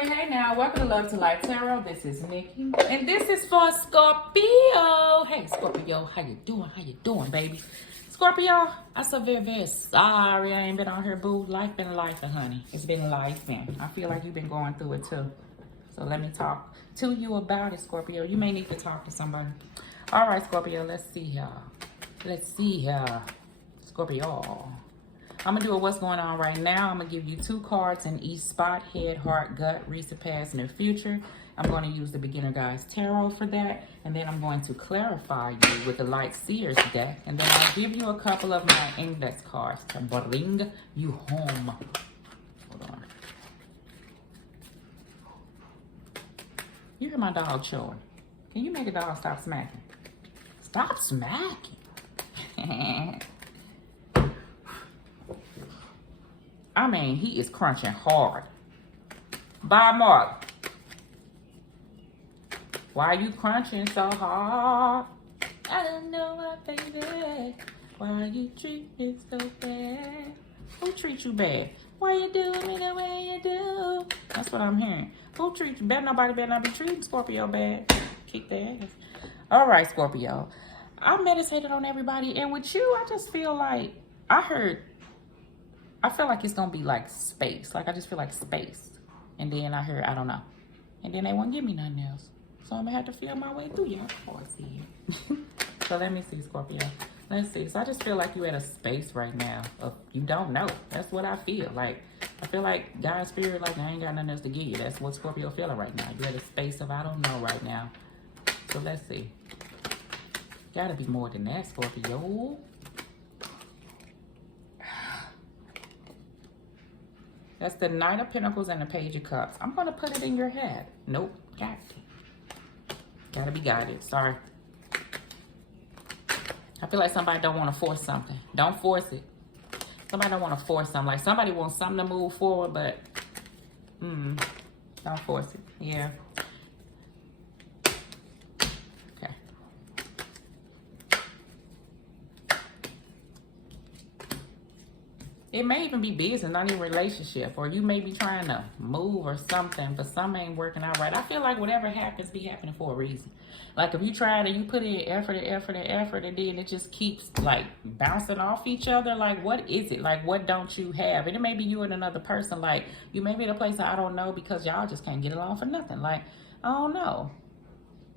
Hey now, welcome to Love to Life Tarot. This is Nikki, and this is for Scorpio. Hey Scorpio, how you doing? How you doing, baby? Scorpio, I'm so very sorry I ain't been on here, boo. Life been life, honey. It's been life, and I feel like you've been going through it too. So let me talk to you about it, Scorpio. You may need to talk to somebody. All right, Scorpio, let's see here. Scorpio. I'm going to do a what's going on right now. I'm going to give you 2 cards in each spot: head, heart, gut, recent, past, near future. I'm going to use the Beginner Guys Tarot for that. And then I'm going to clarify you with the Light Seers deck. And then I'll give you a couple of my index cards to bring you home. Hold on. You hear my dog chewing. Can you make the dog stop smacking? Stop smacking. I mean, he is crunching hard. Bye, Mark. Why you crunching so hard? I don't know what, baby. Why you treat me so bad? Who treat you bad? Why you do me the way you do? That's what I'm hearing. Who treat you bad? Nobody better not be treating Scorpio bad. Kick their ass. All right, Scorpio. I meditated on everybody, and with you, I just feel like I feel like it's gonna be like space. Like I just feel like space. And then I heard, I don't know. And then they won't give me nothing else. So I'm gonna have to feel my way through y'all cards here. So let me see, Scorpio. Let's see. So I just feel like you're at a space right now of you don't know. That's what I feel. Like I feel like God's spirit, like I ain't got nothing else to give you. That's what Scorpio feeling right now. You're at a space of I don't know right now. So let's see. Gotta be more than that, Scorpio. That's the Knight of Pentacles and the Page of Cups. I'm going to put it in your head. Nope. Got to. Gotta be guided. Sorry. I feel like somebody don't want to force something. Don't force it. Somebody don't want to force something. Like somebody wants something to move forward, but don't force it. Yeah. Okay. It may even be business, not even relationship. Or you may be trying to move or something, but something ain't working out right. I feel like whatever happens be happening for a reason. Like if you try to, you put in effort, and then it just keeps like bouncing off each other. Like what is it? Like what don't you have? And it may be you and another person. Like you may be in a place I don't know because y'all just can't get along for nothing. Like, I don't know.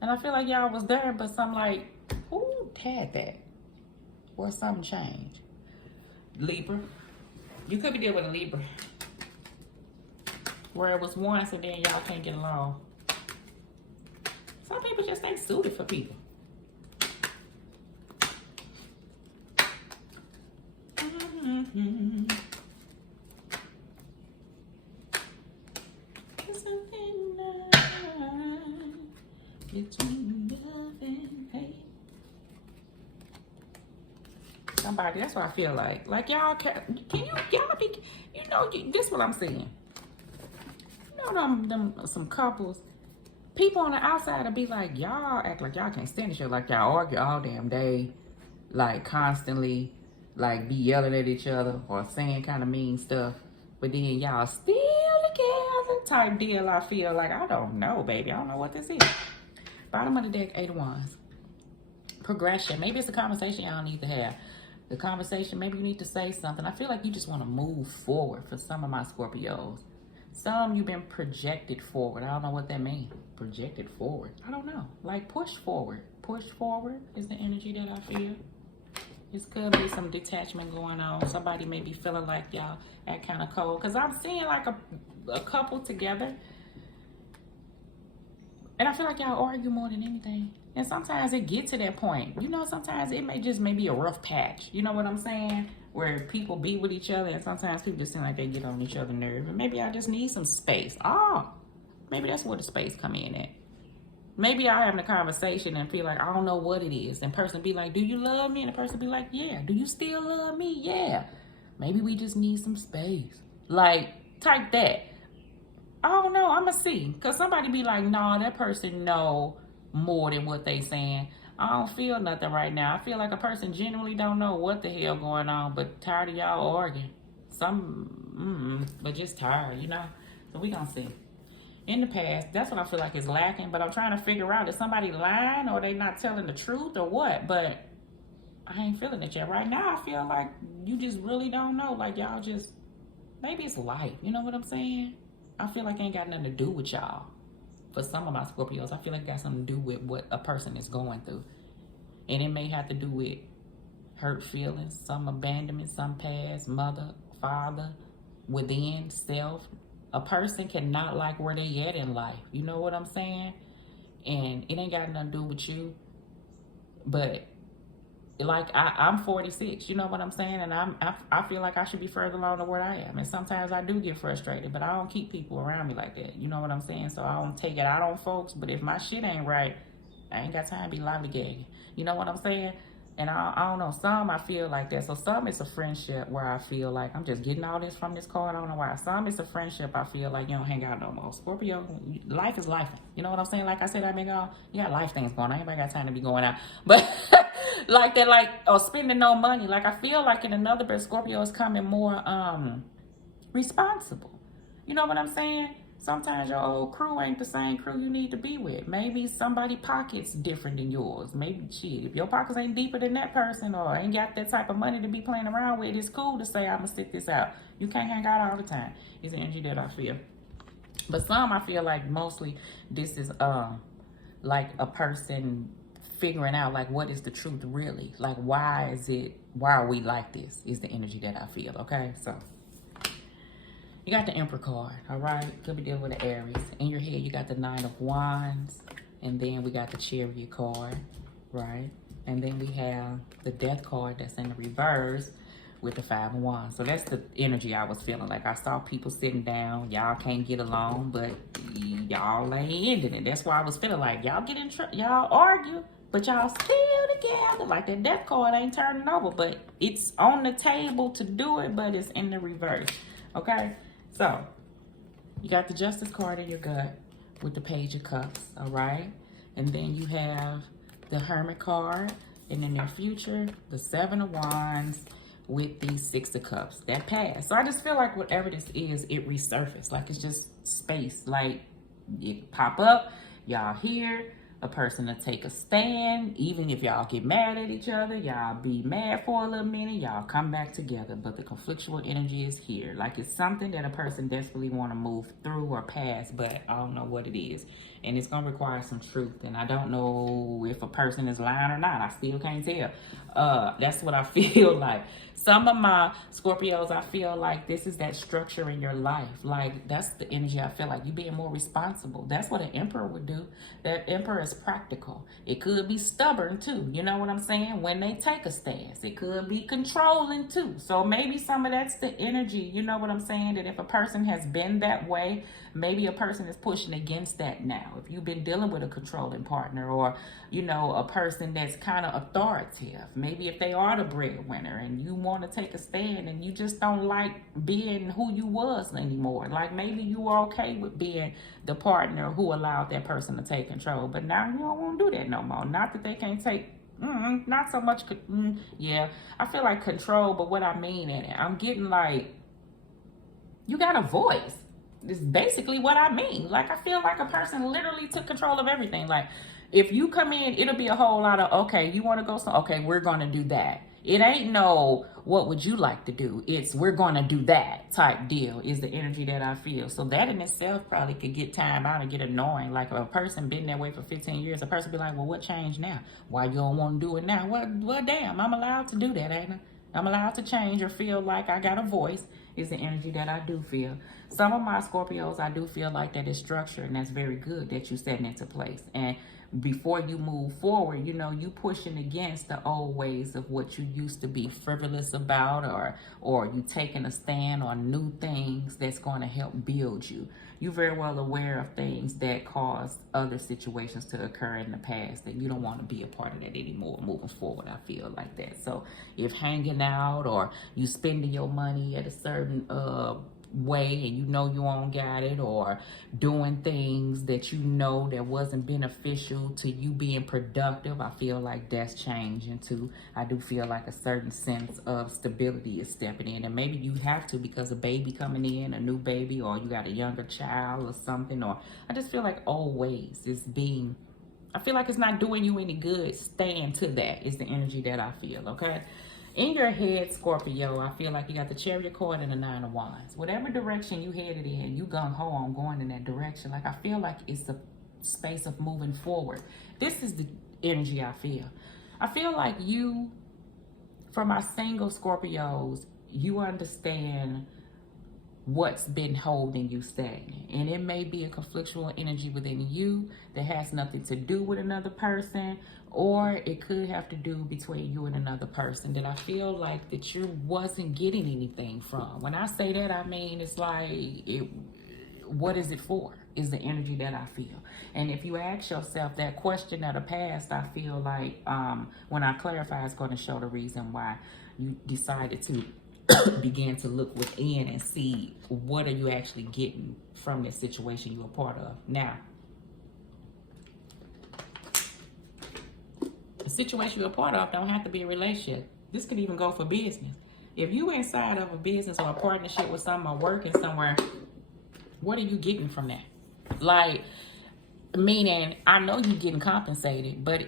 And I feel like y'all was there, but some like, who had that? Or something changed. Libra. You could be dealing with a Libra. Where it was once and then y'all can't get along. Some people just ain't suited for people. Between love and hate. Somebody, that's what I feel like. Like y'all y'all be, you know, this is what I'm saying. You know them some couples, people on the outside will be like, y'all act like y'all can't stand each other, like y'all argue all damn day, like constantly, like be yelling at each other or saying kind of mean stuff, but then y'all still together type deal. I feel like, I don't know, baby. I don't know what this is. Bottom of the deck, 8 of Wands. Progression. Maybe it's a conversation y'all need to have. The conversation, maybe you need to say something. I feel like you just want to move forward for some of my Scorpios. Some you've been projected forward. I don't know what that means. Projected forward. I don't know. Like push forward. Push forward is the energy that I feel. This could be some detachment going on. Somebody may be feeling like y'all act kind of cold. Because I'm seeing like a couple together. And I feel like y'all argue more than anything. And sometimes it gets to that point. You know, sometimes it may be a rough patch. You know what I'm saying? Where people be with each other and sometimes people just seem like they get on each other's nerves. And maybe I just need some space. Oh, maybe that's where the space come in at. Maybe I having a conversation and feel like I don't know what it is. And person be like, do you love me? And the person be like, yeah. Do you still love me? Yeah. Maybe we just need some space. Like, type that. I don't know. I'm going to see. Because somebody be like, nah, that person know more than what they saying. I don't feel nothing right now. I feel like a person genuinely don't know what the hell going on, but tired of y'all arguing. But just tired, you know? So we gonna see. in the past. That's what I feel like is lacking. But I'm trying to figure out, is somebody lying or they not telling the truth or what? But I ain't feeling it yet. Right now, I feel like you just really don't know. Like y'all just, maybe it's life. You know what I'm saying? I feel like it ain't got nothing to do with y'all. For some of my Scorpios, I feel like it got something to do with what a person is going through. And it may have to do with hurt feelings, some abandonment, some past, mother, father, within, self. A person cannot like where they at in life. You know what I'm saying? And it ain't got nothing to do with you. But like I'm 46, you know what I'm saying? And I feel like I should be further along than where I am. And sometimes I do get frustrated, but I don't keep people around me like that. You know what I'm saying? So I don't take it out on folks. But if my shit ain't right, I ain't got time to be lollygagging. You know what I'm saying? And I don't know, some I feel like that. So some it's a friendship where I feel like I'm just getting all this from this card. I don't know why. Some it's a friendship I feel like you don't hang out no more. Scorpio, life is life. You know what I'm saying? Like I said, I mean, you got life things going on. Anybody got time to be going out. But like that, like, or spending no money. Like I feel like in another bit, Scorpio is coming more responsible. You know what I'm saying? Sometimes your old crew ain't the same crew you need to be with. Maybe somebody pockets different than yours. Maybe shit, if your pockets ain't deeper than that person or ain't got that type of money to be playing around with, it's cool to say, I'm gonna sit this out. You can't hang out all the time. It's the energy that I feel. But some I feel like mostly this is like a person figuring out like what is the truth really. Like why are we like this is the energy that I feel, okay? So you got the Emperor card, all right? Could be dealing with the Aries. In your head, you got the Nine of Wands. And then we got the Chariot card, right? And then we have the Death card that's in the reverse with the Five of Wands. So that's the energy I was feeling. Like I saw people sitting down. Y'all can't get along, but y'all ain't ending it. That's why I was feeling like y'all get in y'all argue, but y'all still together. Like that Death card ain't turning over, but it's on the table to do it, but it's in the reverse, okay? So, you got the Justice card in your gut with the Page of Cups, all right? And then you have the Hermit card, and in their future, the Seven of Wands with the Six of Cups. That passed. So I just feel like whatever this is, it resurfaced. Like it's just space. Like it pop up, y'all here. A person to take a stand, even if y'all get mad at each other, y'all be mad for a little minute, y'all come back together, but the conflictual energy is here. Like it's something that a person desperately want to move through or past, but I don't know what it is. And it's going to require some truth, and I don't know if a person is lying or not. I still can't tell. That's what I feel like. Some of my Scorpios, I feel like this is that structure in your life. Like that's the energy I feel like you being more responsible. That's what an Emperor would do. That Emperor is practical. It could be stubborn too. You know what I'm saying? When they take a stance, it could be controlling too. So maybe some of that's the energy. You know what I'm saying? That if a person has been that way, maybe a person is pushing against that now. If you've been dealing with a controlling partner or, you know, a person that's kind of authoritative, maybe if they are the breadwinner and you want to take a stand and you just don't like being who you was anymore. Like maybe you were okay with being the partner who allowed that person to take control, but now you don't want to do that no more. Not that they can't take, not so much, yeah, I feel like control, but what I mean in it, I'm getting like, you got a voice. This is basically what I mean. Like, I feel like a person literally took control of everything. Like, if you come in, it'll be a whole lot of, okay, you want to go, so okay, we're going to do that. It ain't no, what would you like to do? It's, we're going to do that type deal is the energy that I feel. So that in itself probably could get time out and get annoying. Like, if a person been that way for 15 years, a person be like, well, what changed now? Why you don't want to do it now? Well, damn, I'm allowed to do that, ain't I? I'm allowed to change or feel like I got a voice is the energy that I do feel. Some of my Scorpios, I do feel like that is structured, and that's very good that you setting into place. And before you move forward, you know, you pushing against the old ways of what you used to be frivolous about, or you taking a stand on new things that's going to help build you. You're very well aware of things that caused other situations to occur in the past that you don't want to be a part of that anymore moving forward. I feel like that. So if hanging out or you spending your money at a certain way and you know you won't got it, or doing things that you know that wasn't beneficial to you being productive. I feel like that's changing too. I do feel like a certain sense of stability is stepping in, and maybe you have to because a baby coming in, a new baby, or you got a younger child or something, or I just feel like old ways is being, I feel like it's not doing you any good. Staying to that is the energy that I feel, okay? In your head, Scorpio, I feel like you got the Chariot card and the Nine of Wands. Whatever direction you headed in, you gung-ho on going in that direction. Like, I feel like it's the space of moving forward. This is the energy I feel. I feel like you, for my single Scorpios, you understand what's been holding you stagnant, and it may be a conflictual energy within you that has nothing to do with another person, or it could have to do between you and another person that I feel like that you wasn't getting anything from. When I say that, I mean it's like what is it for is the energy that I feel. And if you ask yourself that question of the past, I feel like when I clarify, it's going to show the reason why you decided to begin to look within and see what are you actually getting from this situation you're a part of. Now, the situation you're a part of don't have to be a relationship. This could even go for business. If you inside of a business or a partnership with someone working somewhere, what are you getting from that? Like, meaning, I know you're getting compensated, but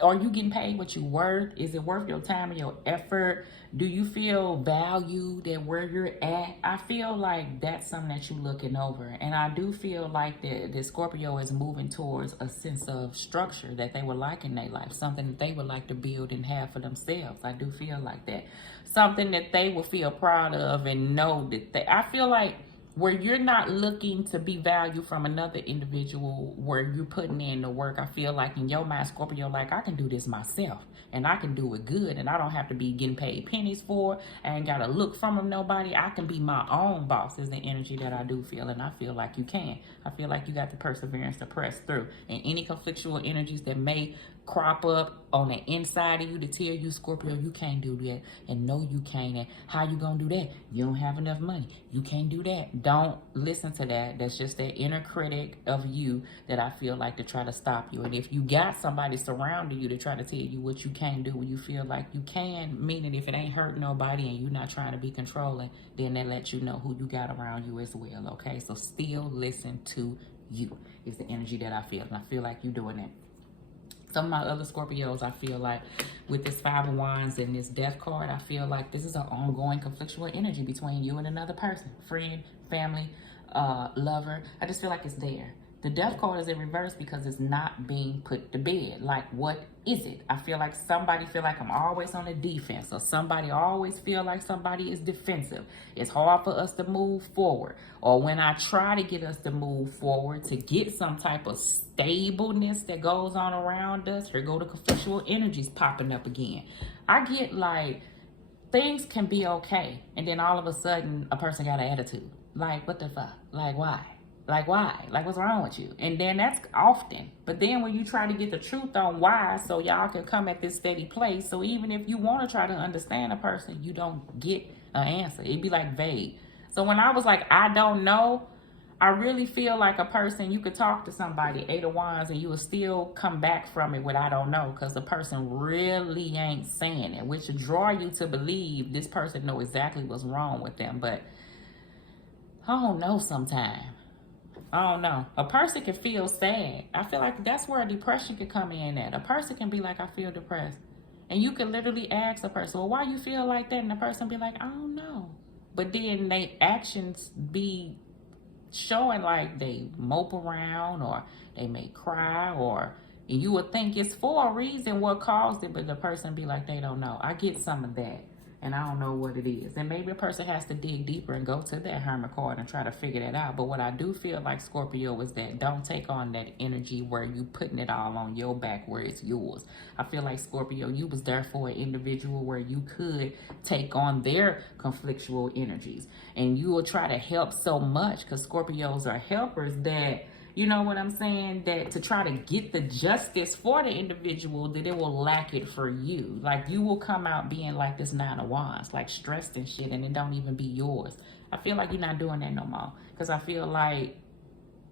are you getting paid what you worth? Is it worth your time and your effort? Do you feel valued at where you're at? I feel like that's something that you're looking over. And I do feel like the Scorpio is moving towards a sense of structure that they would like in their life, something that they would like to build and have for themselves. I do feel like that. Something that they will feel proud of and know that I feel like where you're not looking to be valued from another individual, where you're putting in the work. I feel like in your mind, Scorpio, like, I can do this myself and I can do it good, and I don't have to be getting paid pennies for it. I ain't got to look from nobody. I can be my own boss is the energy that I do feel, and I feel like you can. I feel like you got the perseverance to press through. And any conflictual energies that may crop up on the inside of you to tell you, Scorpio, you can't do that, and no, you can't, and how you gonna do that? You don't have enough money. You can't do that. Don't listen to that. That's just that inner critic of you that I feel like to try to stop you. And if you got somebody surrounding you to try to tell you what you can't do when you feel like you can, meaning if it ain't hurting nobody and you're not trying to be controlling, then that lets you know who you got around you as well, okay? So still listen to you is the energy that I feel, and I feel like you're doing that. Some of my other Scorpios, I feel like with this Five of Wands and this Death card, I feel like this is an ongoing conflictual energy between you and another person, friend, family, lover. I just feel like it's there. The Death card is in reverse because it's not being put to bed. Like, what is it? I feel like somebody feel like I'm always on the defense, or somebody always feel like somebody is defensive. It's hard for us to move forward. Or when I try to get us to move forward, to get some type of stableness that goes on around us, here go the conflictual energies popping up again. I get like, things can be okay, and then all of a sudden, a person got an attitude. Like, what the fuck? Like, why? Like, why? Like, what's wrong with you? And then that's often. But then when you try to get the truth on why, so y'all can come at this steady place. So even if you want to try to understand a person, you don't get an answer. It'd be like vague. So when I was like, I don't know, I really feel like a person, you could talk to somebody, Eight of Wands, and you will still come back from it with I don't know, because the person really ain't saying it, which will draw you to believe this person know exactly what's wrong with them. But I don't know sometimes. I don't know. A person can feel sad. I feel like that's where depression could come in at. A person can be like, I feel depressed. And you can literally ask a person, well, why you feel like that? And the person be like, I don't know. But then their actions be showing like they mope around, or they may cry, or and you would think it's for a reason what caused it, but the person be like, they don't know. I get some of that. And I don't know what it is. And maybe a person has to dig deeper and go to that Hermit card and try to figure that out. But what I do feel like, Scorpio, is that don't take on that energy where you putting it all on your back where it's yours. I feel like, Scorpio, you was there for an individual where you could take on their conflictual energies. And you will try to help so much, because Scorpios are helpers, that, you know what I'm saying, that to try to get the justice for the individual, that it will lack it for you. Like, you will come out being like this Nine of Wands, like stressed and shit, and it don't even be yours. I feel like you're not doing that no more. Because I feel like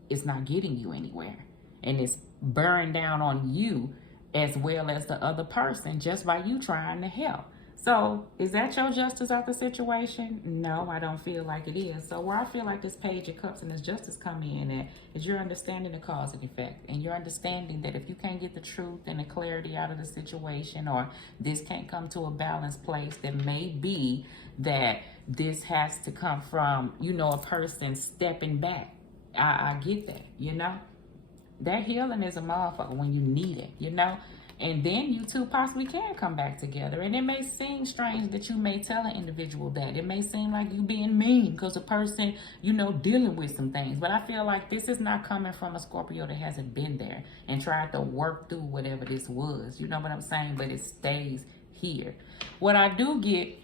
it's not getting you anywhere. And it's bearing down on you as well as the other person just by you trying to help. So is that your justice out the situation? No, I don't feel like it is. So where I feel like this Page of Cups and this justice come in at is you're understanding the cause and effect. And you're understanding that if you can't get the truth and the clarity out of the situation, or this can't come to a balanced place, that may be that this has to come from, you know, a person stepping back. I get that, you know. That healing is a motherfucker when you need it, you know. And then you two possibly can come back together. And it may seem strange that you may tell an individual that. It may seem like you being mean because a person, you know, dealing with some things. But I feel like this is not coming from a Scorpio that hasn't been there and tried to work through whatever this was. You know what I'm saying? But it stays here. What I do get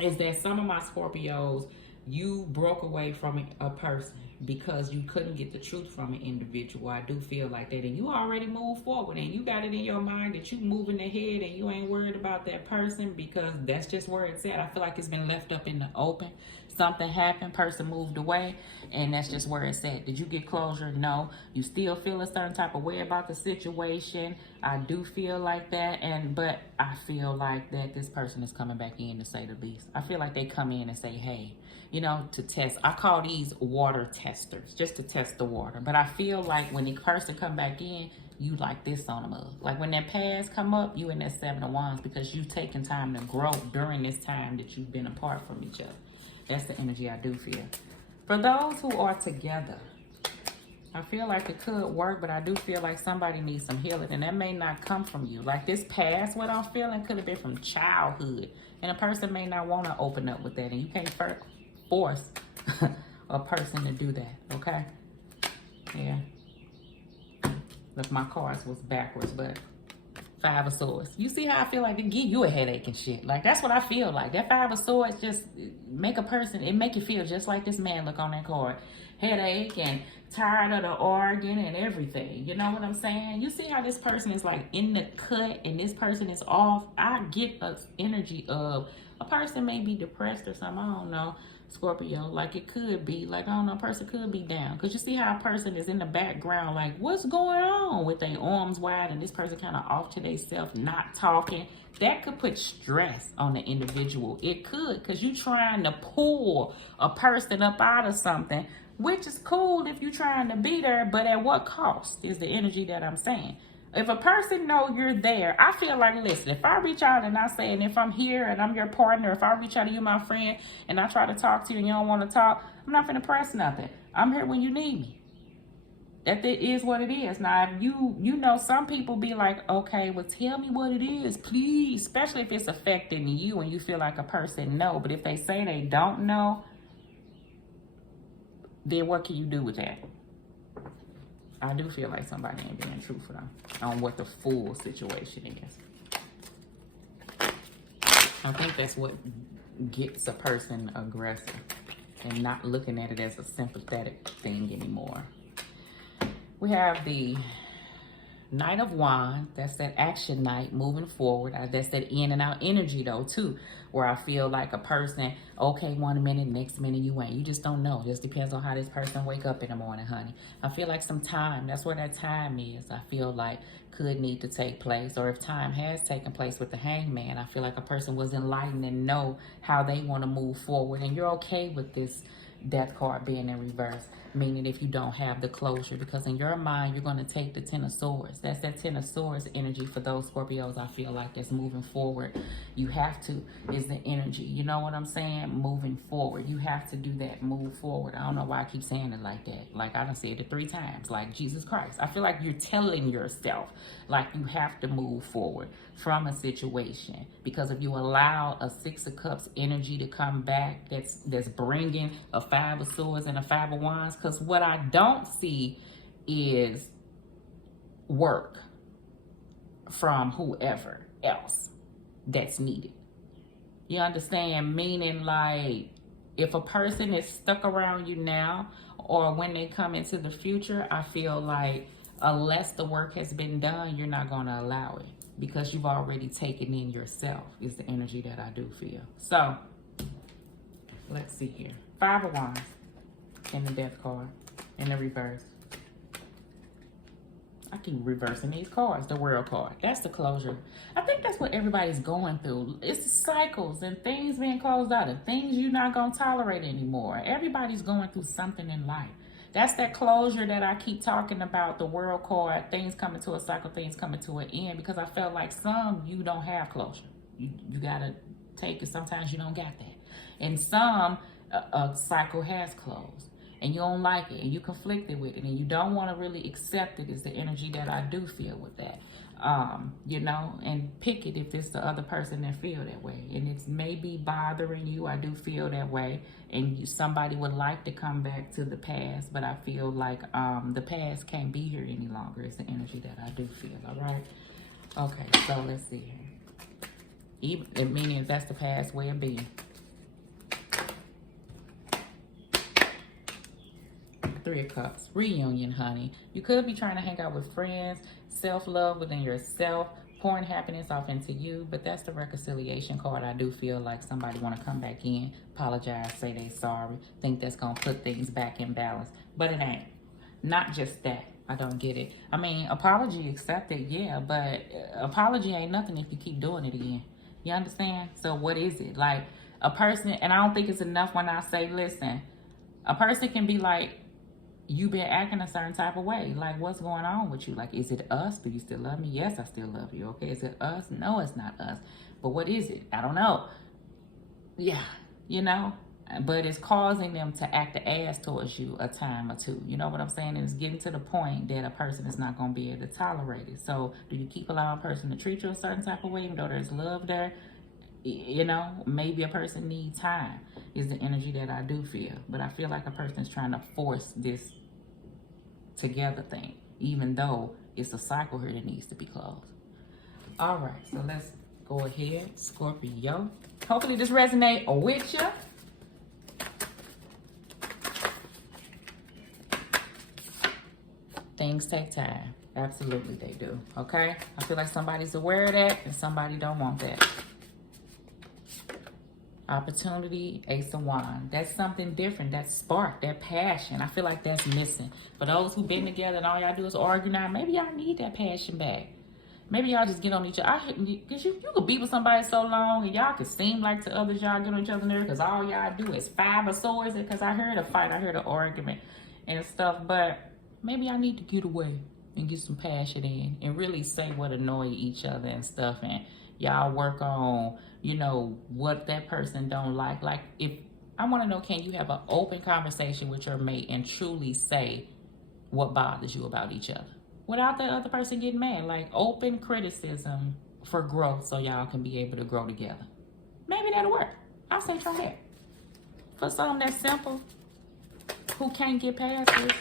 is that some of my Scorpios, you broke away from a person because you couldn't get the truth from an individual. I do feel like that. And you already moved forward and you got it in your mind that you moving ahead and you ain't worried about that person because that's just where it's at. I feel like it's been left up in the open. Something happened, person moved away, and that's just where it's at. Did you get closure? No. You still feel a certain type of way about the situation. I do feel like that, but I feel like that this person is coming back in, to say the least. I feel like they come in and say, hey, you know, to test. I call these water testers, just to test the water. But I feel like when the person come back in, you like this on them up. Like when that past come up, you in that 7 of Wands because you've taken time to grow during this time that you've been apart from each other. That's the energy I do feel. For those who are together, I feel like it could work, but I do feel like somebody needs some healing, and that may not come from you. Like this past, what I'm feeling could have been from childhood, and a person may not want to open up with that, and you can't force a person to do that, okay? Yeah. Look, my cards was backwards, but 5 of Swords. You see how I feel like they give you a headache and shit. Like, that's what I feel like. That 5 of Swords just make a person, it make you feel just like this man look on that card. Headache and tired of the arguing and everything. You know what I'm saying? You see how this person is like in the cut and this person is off? I get the energy of a person may be depressed or something. I don't know. Scorpio, like it could be, like, I don't know, a person could be down. Because you see how a person is in the background, like, what's going on with their arms wide and this person kind of off to themselves, not talking. That could put stress on the individual. It could, because you trying to pull a person up out of something, which is cool if you're trying to be there, but at what cost is the energy that I'm saying. If a person know you're there, I feel like, listen, if I reach out and I say, and if I'm here and I'm your partner, if I reach out to you, my friend, and I try to talk to you and you don't want to talk, I'm not going to press nothing. I'm here when you need me. That is what it is. Now, if you know, some people be like, okay, well, tell me what it is, please. Especially if it's affecting you and you feel like a person know. But if they say they don't know, then what can you do with that? I do feel like somebody ain't being truthful on what the full situation is. I think that's what gets a person aggressive and not looking at it as a sympathetic thing anymore. We have the Knight of Wands. That's that action night, moving forward. That's that in and out energy though too, where I feel like a person, okay, 1 minute, next minute you ain't. You just don't know. It just depends on how this person wake up in the morning, honey. I feel like some time, that's where that time is. I feel like could need to take place, or if time has taken place with the Hangman, I feel like a person was enlightened and know how they want to move forward. And you're okay with this Death card being in reverse, meaning if you don't have the closure, because in your mind you're going to take the 10 of Swords. That's that 10 of Swords energy for those Scorpios. I feel like that's moving forward. You have to, is the energy, you know what I'm saying? Moving forward, you have to do that, move forward. I don't know why I keep saying it like that. Like I done said it 3 times, like Jesus Christ. I feel like you're telling yourself like you have to move forward from a situation, because if you allow a 6 of Cups energy to come back, that's bringing a 5 of Swords and a 5 of Wands, because what I don't see is work from whoever else that's needed. You understand? Meaning, like, if a person is stuck around you now or when they come into the future, I feel like unless the work has been done, you're not going to allow it, because you've already taken in yourself, is the energy that I do feel. So let's see here. Five of Wands in the Death card in the reverse. I keep reversing these cards. The World card. That's the closure. I think that's what everybody's going through. It's cycles and things being closed out and things you're not going to tolerate anymore. Everybody's going through something in life. That's that closure that I keep talking about, the World card, things coming to a cycle, things coming to an end, because I felt like some you don't have closure. You got to take it. Sometimes you don't got that. And some, a cycle has closed. And you don't like it, and you conflicted with it, and you don't want to really accept it, is the energy that I do feel with that. You know, and pick it if it's the other person that feel that way. And it's maybe bothering you. I do feel that way. And somebody would like to come back to the past, but I feel like the past can't be here any longer. It's the energy that I do feel, all right? Okay, so let's see here. It meaning that's the past way of being. Three of Cups, reunion, honey. You could be trying to hang out with friends, self-love within yourself, pouring happiness off into you, but that's the reconciliation card. I do feel like somebody want to come back in, apologize, say they sorry, think that's going to put things back in balance, but it ain't. Not just that. I don't get it. I mean, apology accepted, yeah, but apology ain't nothing if you keep doing it again. You understand? So what is it? Like a person, and I don't think it's enough when I say, listen, a person can be like, you've been acting a certain type of way. Like, what's going on with you? Like, is it us? Do you still love me? Yes, I still love you. Okay, is it us? No, it's not us. But what is it? I don't know. Yeah, you know? But it's causing them to act the ass towards you a time or two. You know what I'm saying? And it's getting to the point that a person is not going to be able to tolerate it. So, do you keep allowing a person to treat you a certain type of way, even though there's love there? You know, maybe a person needs time, is the energy that I do feel. But I feel like a person's trying to force this together thing, even though it's a cycle here that needs to be closed. All right, so let's go ahead, Scorpio. Hopefully this resonates with you. Things take time. Absolutely they do, okay? I feel like somebody's aware of that and somebody don't want that. Opportunity, Ace of Wands. That's something different. That spark, that passion. I feel like that's missing. For those who've been together and all y'all do is argue now, maybe y'all need that passion back. Maybe y'all just get on each other. Because you could be with somebody so long and y'all could seem like to others y'all get on each other nerves because all y'all do is Five of Swords. Because I heard a fight, I heard an argument and stuff. But maybe y'all need to get away and get some passion in and really say what annoy each other and stuff. And y'all work on, you know, what that person don't like. Like, if I want to know, can you have an open conversation with your mate and truly say what bothers you about each other without the other person getting mad? Like, open criticism for growth so y'all can be able to grow together. Maybe that'll work. I'll say try that. For something that's simple, who can't get past this,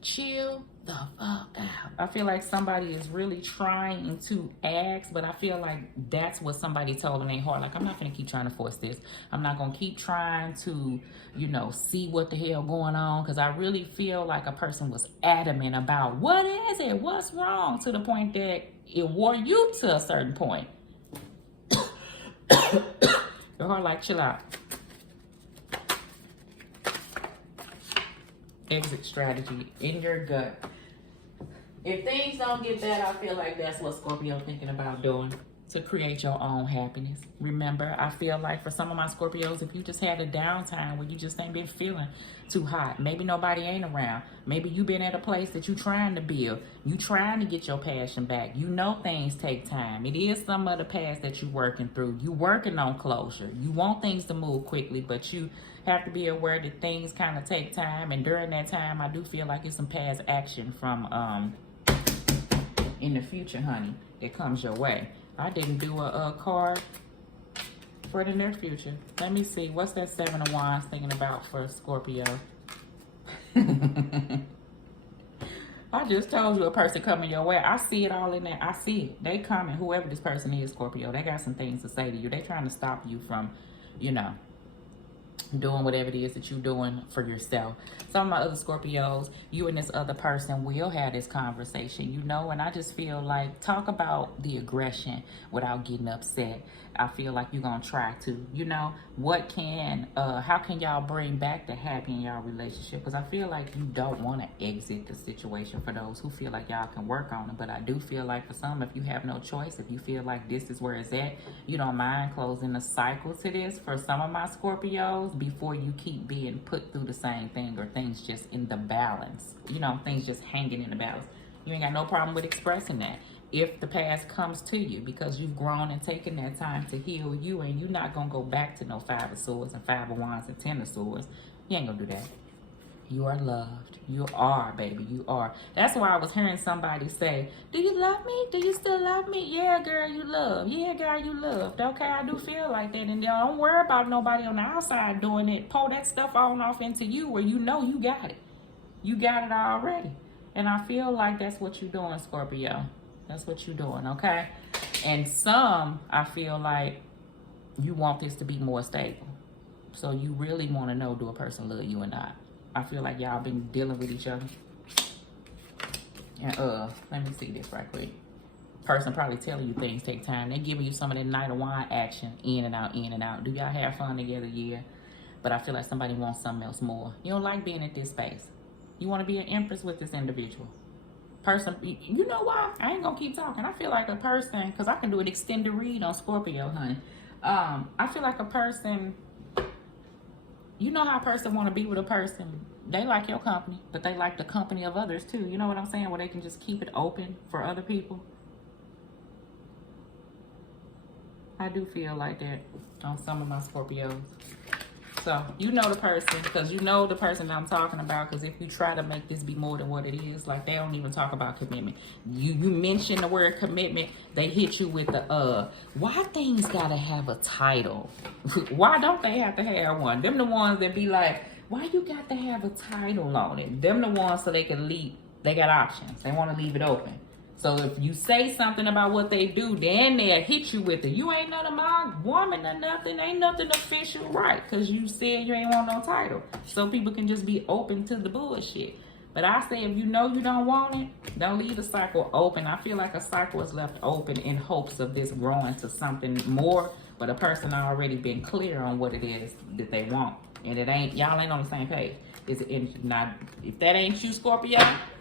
chill the fuck out. I feel like somebody is really trying to ask, but I feel like that's what somebody told in their heart. Like, I'm not gonna keep trying to force this. I'm not gonna keep trying to, you know, see what the hell going on, because I really feel like a person was adamant about what is it, what's wrong, to the point that it wore you to a certain point. Your heart like, chill out. Exit strategy in your gut. If things don't get better, I feel like that's what Scorpio thinking about doing to create your own happiness. Remember, I feel like for some of my Scorpios, if you just had a downtime where you just ain't been feeling too hot, maybe nobody ain't around, maybe you been at a place that you trying to build, you trying to get your passion back, you know things take time. It is some of the past that you working through. You working on closure. You want things to move quickly, but you have to be aware that things kind of take time. And during that time, I do feel like it's some past action from in the future, honey, that comes your way. I didn't do a card for the near future. Let me see. What's that Seven of Wands thinking about for Scorpio? I just told you a person coming your way. I see it all in there. I see it. They coming. Whoever this person is, Scorpio, they got some things to say to you. They trying to stop you from, you know, doing whatever it is that you're doing for yourself. Some of my other Scorpios, you and this other person will have this conversation, you know, and I just feel like talk about the aggression without getting upset. I feel like you're gonna try to, you know, how can y'all bring back the happy in y'all relationship? Because I feel like you don't want to exit the situation for those who feel like y'all can work on it. But I do feel like for some, if you have no choice, if you feel like this is where it's at, you don't mind closing the cycle to this for some of my Scorpios before you keep being put through the same thing or things just in the balance, you know, things just hanging in the balance. You ain't got no problem with expressing that if the past comes to you, because you've grown and taken that time to heal you, and you're not gonna go back to no 5 of Swords and 5 of Wands and 10 of Swords. You ain't gonna do that. You are loved. You are, baby. You are. That's why I was hearing somebody say, do you love me? Do you still love me? Yeah, girl, you love. Yeah, girl, you loved. Okay, I do feel like that. And don't worry about nobody on the outside doing it. Pull that stuff on off into you where you know you got it. You got it already. And I feel like that's what you're doing, Scorpio. That's what you're doing, okay? And some, I feel like you want this to be more stable. So you really want to know, do a person love you or not? I feel like y'all been dealing with each other. And let me see this right quick. Person probably telling you things take time. They giving you some of that Knight of Wine action, in and out, in and out. Do y'all have fun together? Yeah. But I feel like somebody wants something else more. You don't like being at this space. You want to be an empress with this individual. Person, you know why? I ain't gonna keep talking. I feel like a person, because I can do an extended read on Scorpio, honey. I feel like a person, you know how a person want to be with a person. They like your company, but they like the company of others too. You know what I'm saying? Where they can just keep it open for other people. I do feel like that on some of my Scorpios. So, you know the person, because you know the person that I'm talking about, because if you try to make this be more than what it is, like they don't even talk about commitment. You mention the word commitment, they hit you with the, why things gotta have a title? Why don't they have to have one? Them the ones that be like, why you got to have a title on it? Them the ones so they can leave, they got options. They want to leave it open. So if you say something about what they do, then they'll hit you with it. You ain't none of my woman or nothing. Ain't nothing official, right? Because you said you ain't want no title. So people can just be open to the bullshit. But I say if you know you don't want it, don't leave the cycle open. I feel like a cycle is left open in hopes of this growing to something more. But a person already been clear on what it is that they want. And it ain't, y'all ain't on the same page. If that ain't you, Scorpio,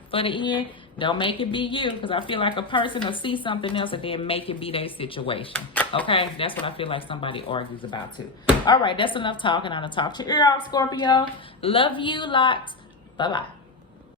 for the end, don't make it be you, because I feel like a person will see something else and then make it be their situation. Okay? That's what I feel like somebody argues about too. All right, that's enough talking. I'm going to talk to your ear off, Scorpio. Love you lots. Bye-bye.